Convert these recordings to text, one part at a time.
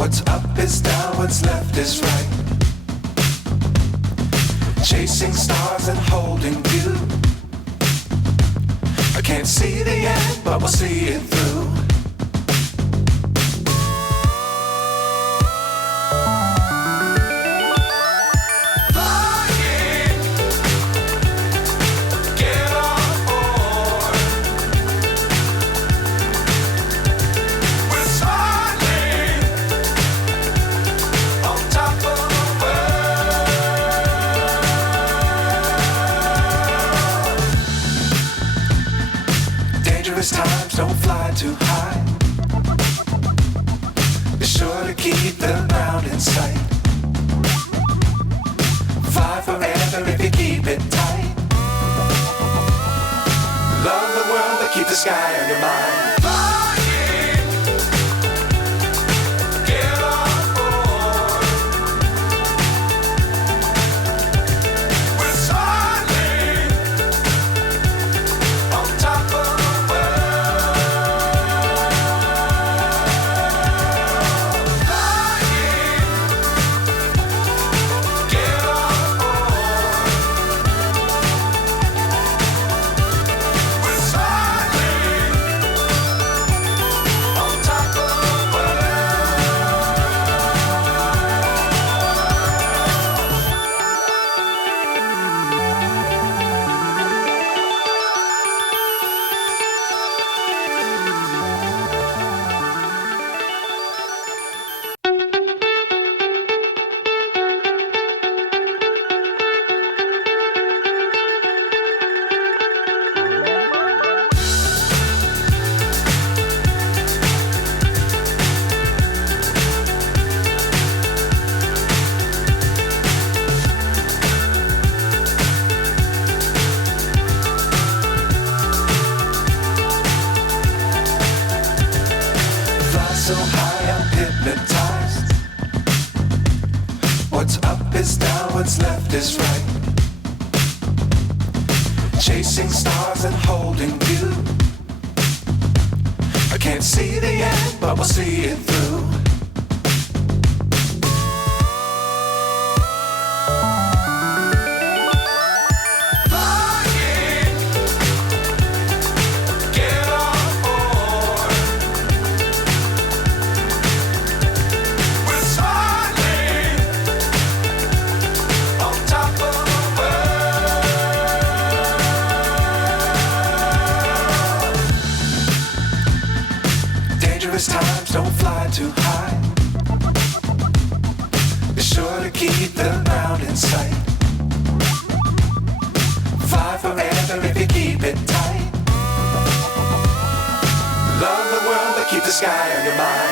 What's up is down, what's left is right. Chasing stars and holding you. I can't see the end, but we'll see it through. Times don't fly too high. Be sure to keep the ground in sight. Fly forever if you keep it tight. Love the world but keep the sky on your mind. So high I'm hypnotized. What's up is down, what's left is right. Chasing stars and holding you. I can't see the end, but we'll see it through. Times don't fly too high. Be sure to keep the ground in sight. Fly forever if you keep it tight. Love the world but keep the sky on your mind.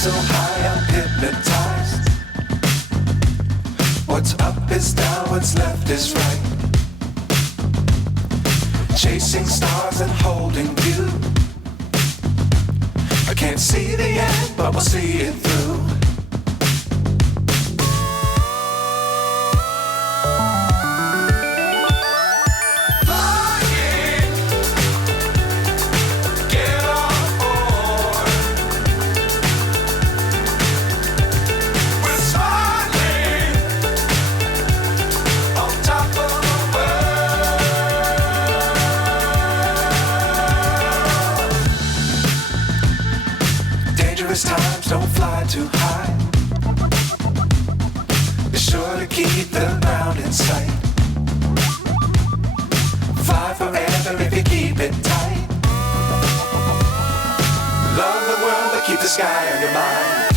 So high I'm hypnotized. What's up is down, what's left is right. Chasing stars and holding you. I can't see the end, but we'll see it through. Flying, get on board. dangerous times, don't fly too high. Be sure to keep the ground in sight. Fly forever if you keep it tight. Love the world, but keep the sky on your mind.